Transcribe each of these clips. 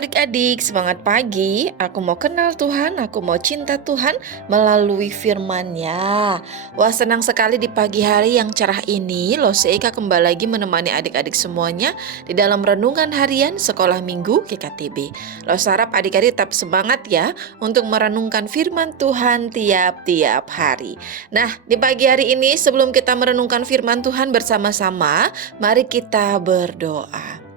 adik-adik, semangat pagi. Aku mau kenal Tuhan, aku mau cinta Tuhan melalui firman-Nya. Wah, senang sekali di pagi hari yang cerah ini. Loh, Seika kembali lagi menemani adik-adik semuanya di dalam renungan harian Sekolah Minggu GKTB. Loh, harap adik-adik tetap semangat ya untuk merenungkan firman Tuhan tiap-tiap hari. Nah, di pagi hari ini sebelum kita merenungkan firman Tuhan bersama-sama, mari kita berdoa.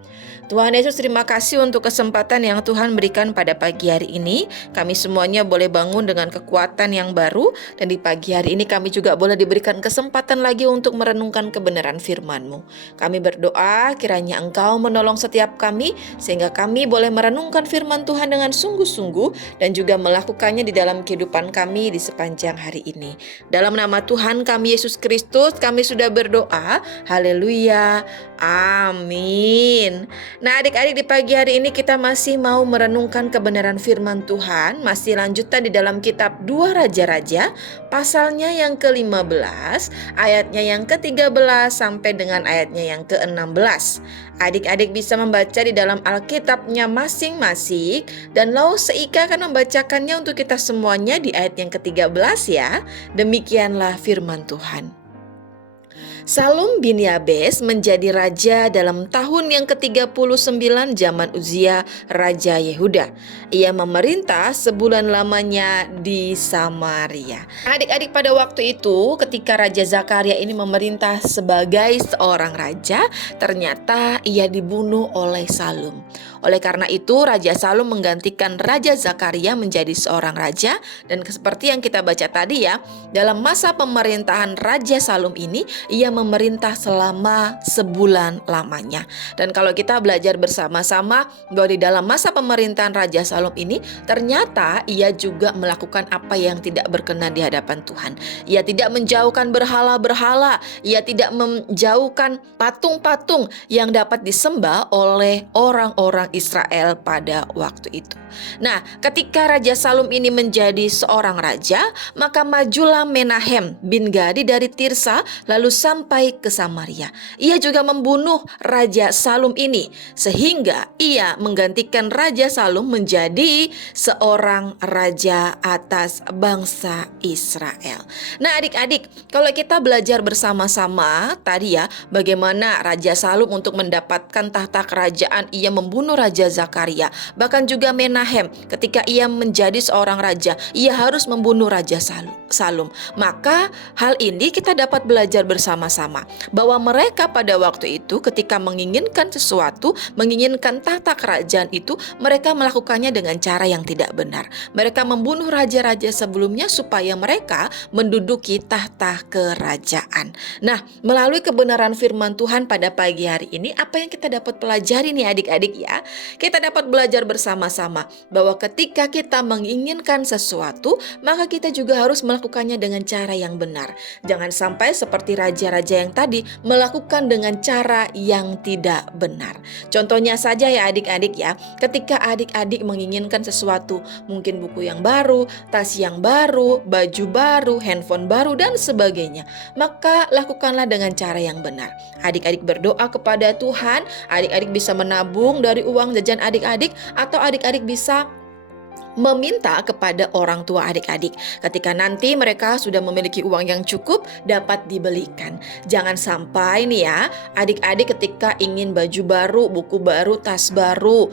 Tuhan Yesus, terima kasih untuk kesempatan yang Tuhan berikan pada pagi hari ini. Kami semuanya boleh bangun dengan kekuatan yang baru, dan di pagi hari ini kami juga boleh diberikan kesempatan lagi untuk merenungkan kebenaran firman-Mu. Kami berdoa kiranya Engkau menolong setiap kami, sehingga kami boleh merenungkan firman Tuhan dengan sungguh-sungguh dan juga melakukannya di dalam kehidupan kami di sepanjang hari ini. Dalam nama Tuhan kami Yesus Kristus, kami sudah berdoa. Haleluya. Amin. Nah, adik-adik, di pagi hari ini kita masih mau merenungkan kebenaran firman Tuhan. Masih lanjutan di dalam kitab 2 Raja-Raja, pasalnya yang ke-15, ayatnya yang ke-13 sampai dengan ayatnya yang ke-16. Adik-adik bisa membaca di dalam Alkitabnya masing-masing, dan Seika akan membacakannya untuk kita semuanya di ayat yang ke-13 ya. Demikianlah firman Tuhan. Salum bin Yabes menjadi raja dalam tahun yang ke-39 zaman Uzia, Raja Yehuda. Ia memerintah sebulan lamanya di Samaria. Adik-adik, pada waktu itu ketika Raja Zakaria ini memerintah sebagai seorang raja, ternyata ia dibunuh oleh Salum. Oleh karena itu Raja Salum menggantikan Raja Zakaria menjadi seorang raja, dan seperti yang kita baca tadi ya, dalam masa pemerintahan Raja Salum ini ia memerintah selama sebulan lamanya. Dan kalau kita belajar bersama-sama bahwa di dalam masa pemerintahan Raja Salum ini ternyata ia juga melakukan apa yang tidak berkenan di hadapan Tuhan. Ia tidak menjauhkan berhala-berhala, ia tidak menjauhkan patung-patung yang dapat disembah oleh orang-orang Israel pada waktu itu. Nah, ketika Raja Salum ini menjadi seorang raja, maka majulah Menahem bin Gadi dari Tirsa lalu sampai ke Samaria. Ia juga membunuh Raja Salum ini, sehingga ia menggantikan Raja Salum menjadi seorang raja atas bangsa Israel. Nah, adik-adik, kalau kita belajar bersama-sama tadi ya, bagaimana Raja Salum untuk mendapatkan tahta kerajaan ia membunuh Raja Zakaria. Bahkan juga Menahem ketika ia menjadi seorang raja, ia harus membunuh Raja Salum. Maka hal ini kita dapat belajar bersama-sama bahwa mereka pada waktu itu ketika menginginkan sesuatu, menginginkan tahta kerajaan itu, mereka melakukannya dengan cara yang tidak benar. Mereka membunuh raja-raja sebelumnya supaya mereka menduduki tahta kerajaan. Nah, melalui kebenaran firman Tuhan pada pagi hari ini, apa yang kita dapat pelajari nih adik-adik ya? Kita dapat belajar bersama-sama bahwa ketika kita menginginkan sesuatu, maka kita juga harus melakukannya dengan cara yang benar. Jangan sampai seperti raja-raja yang tadi melakukan dengan cara yang tidak benar. Contohnya saja ya adik-adik ya, ketika adik-adik menginginkan sesuatu, mungkin buku yang baru, tas yang baru, baju baru, handphone baru dan sebagainya, maka lakukanlah dengan cara yang benar. Adik-adik berdoa kepada Tuhan, adik-adik bisa menabung dari uang jajan adik-adik, atau adik-adik bisa meminta kepada orang tua adik-adik. Ketika nanti mereka sudah memiliki uang yang cukup, dapat dibelikan. Jangan sampai nih ya, adik-adik ketika ingin baju baru, buku baru, tas baru,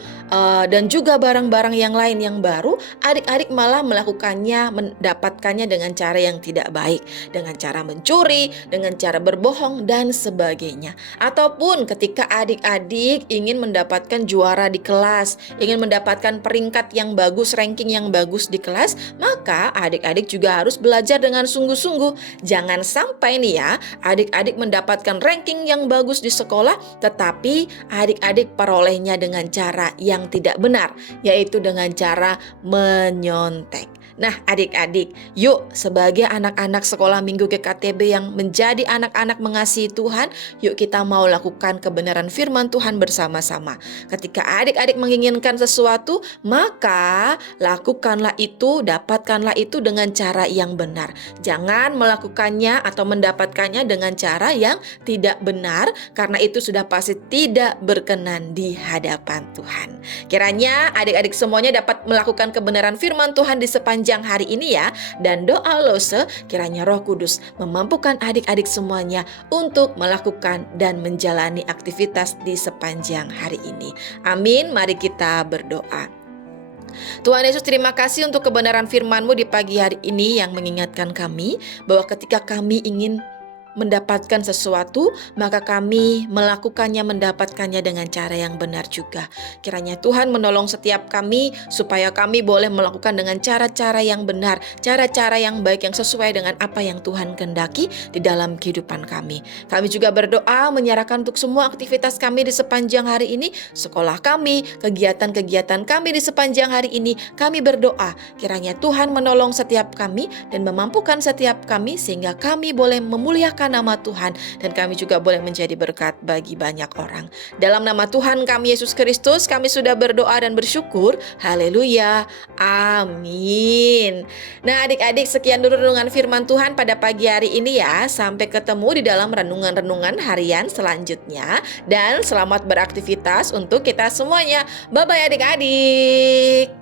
dan juga barang-barang yang lain yang baru, adik-adik malah mendapatkannya dengan cara yang tidak baik, dengan cara mencuri, dengan cara berbohong dan sebagainya. Ataupun ketika adik-adik ingin mendapatkan juara di kelas, ingin mendapatkan peringkat yang bagus, ranking yang bagus di kelas, maka adik-adik juga harus belajar dengan sungguh-sungguh. Jangan sampai nih ya, adik-adik mendapatkan ranking yang bagus di sekolah, tetapi adik-adik perolehnya dengan cara yang tidak benar, yaitu dengan cara menyontek. Nah, adik-adik, yuk sebagai anak-anak sekolah minggu GKTB yang menjadi anak-anak mengasihi Tuhan, yuk kita mau lakukan kebenaran firman Tuhan bersama-sama. Ketika adik-adik menginginkan sesuatu, maka lakukanlah itu, dapatkanlah itu dengan cara yang benar. Jangan melakukannya atau mendapatkannya dengan cara yang tidak benar, karena itu sudah pasti tidak berkenan di hadapan Tuhan. Kiranya adik-adik semuanya dapat melakukan kebenaran firman Tuhan di sepanjang hari ini ya. Dan doa Lose, kiranya Roh Kudus memampukan adik-adik semuanya untuk melakukan dan menjalani aktivitas di sepanjang hari ini. Amin, mari kita berdoa. Tuhan Yesus, terima kasih untuk kebenaran firman-Mu di pagi hari ini yang mengingatkan kami bahwa ketika kami ingin mendapatkan sesuatu, maka kami mendapatkannya dengan cara yang benar juga. Kiranya Tuhan menolong setiap kami supaya kami boleh melakukan dengan cara-cara yang benar, cara-cara yang baik yang sesuai dengan apa yang Tuhan kehendaki di dalam kehidupan kami. Kami juga berdoa menyerahkan untuk semua aktivitas kami di sepanjang hari ini, sekolah kami, kegiatan-kegiatan kami di sepanjang hari ini. Kami berdoa kiranya Tuhan menolong setiap kami dan memampukan setiap kami sehingga kami boleh memuliakan nama Tuhan dan kami juga boleh menjadi berkat bagi banyak orang. Dalam nama Tuhan kami Yesus Kristus, kami sudah berdoa dan bersyukur. Haleluya. Amin. Nah, adik-adik, sekian dulu renungan firman Tuhan pada pagi hari ini ya. Sampai ketemu di dalam renungan-renungan harian selanjutnya dan selamat beraktivitas untuk kita semuanya. Bye-bye adik-adik.